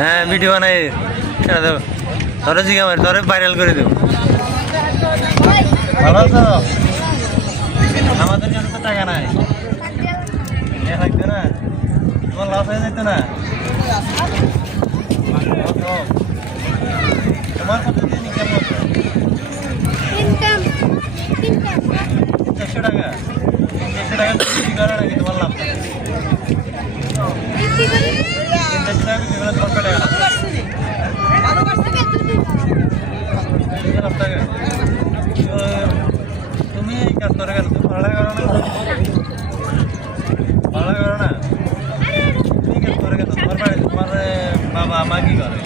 হ্যাঁ ভিডিও বানাই ছেড়ে দেবো, ধরে জিগা মারি ধরে ভাইরাল করে দেবো। ভালো আছো? আমাদের কাছে তো টাকা নাই, থাকবে না, তোমার লস হয়ে যেত না? তোমার কত দিন কেমন? 400 টাকা। 400 টাকা বিক্রি করে নাকি তোমার লাভ? 400 টাকা বিক্রি করে তোমার টাকা লাভ? 3 লাখ টাকা। তুমি এই কাজ করে গেল, তুমি ভাড়া করো না? ভাড়া করো না? তুমি কাজ করে গেল, তোমার বাড়ি তোমার বাবা মা কি করে?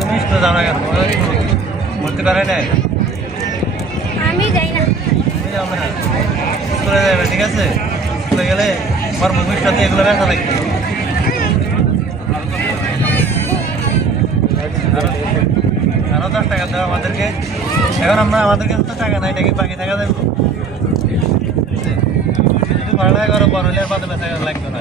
তুমি তো যাও না কেন? বলতে পারে না? আমি যাই না। তুমি যাও না, স্কুলে যাবে, ঠিক আছে? স্কুলে গেলে আমার ভবিষ্যতে এগুলো দেখা লাগবে। আরো 10 টাকা দেওয়া আমাদেরকে। এখন আমাদের কাছে তো টাকা নাই, টাকা বাকি টাকা দেবো। যদি ভাড়া করো বড় হলে আর বাদে বেচা লাগতো না।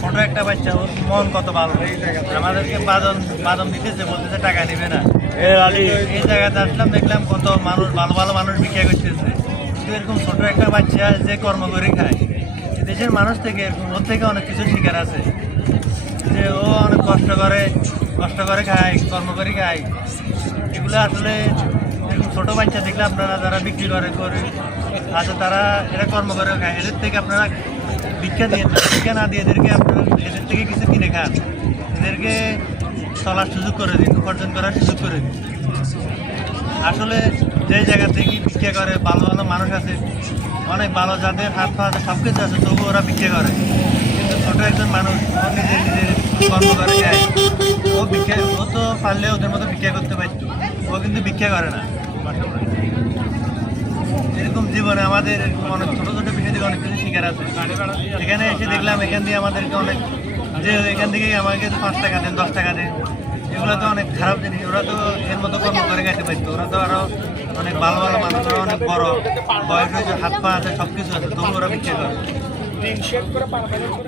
ছোট একটা বাচ্চা, ওর মন কত ভালো, আমাদেরকে বাদন দিতেছে, বলতেছে টাকা নিবে না। এই জায়গাতে আসলাম, দেখলাম কত মানুষ, ভালো ভালো মানুষ ভিক্ষা করতেছে। কিন্তু এরকম ছোট একটা বাচ্চা যে কর্ম করে খায়, দেশের মানুষ থেকে ওর থেকে অনেক কিছু শিকার আছে, যে ও অনেক কষ্ট করে খায়, কর্ম করে খায়। এগুলো আসলে ছোট বাচ্চা দেখলে আপনারা যারা বিক্রি করে আছে, তারা এরা কর্ম করে খায়, এদের থেকে আপনারা ভিক্ষা না দিয়ে এদেরকে আপনারা এদের থেকে কিছু কিনে খান, এদেরকে চলার সুযোগ করে দিন, উপার্জন করার সুযোগ করে দিন। আসলে যে জায়গা থেকে ভিক্ষা করে ভালো ভালো মানুষ আছে, অনেক ভালো, যাদের হাত পা আছে, সব কিছু আছে, তবু ওরা ভিক্ষা করে। কিন্তু ছোট একজন মানুষ নিজের কর্ম করে যায়, ও তো পারলে ওদের মতো ভিক্ষা করতে পারত, ও কিন্তু ভিক্ষা করে না। এরকম জীবনে আমাদের এরকম অনেক ছোটো ছোটো বিষয় থেকে অনেক কিছু শিকার আছে। এখানে এসে দেখলাম এখান দিয়ে আমাদেরকে অনেক, যে এখান থেকে আমাকে 5 টাকা দেন, 10 টাকা দেন, এগুলো তো অনেক খারাপ জিনিস। ওরা তো এর মতো কর্ম করে খাইতে পারতো, ওরা তো আরো অনেক ভালো ভালো মানুষ, ওরা অনেক বড় বয়স হয়েছে, হাত পা আছে, সব কিছু আছে, তবু ওরা ভিক্ষা করে।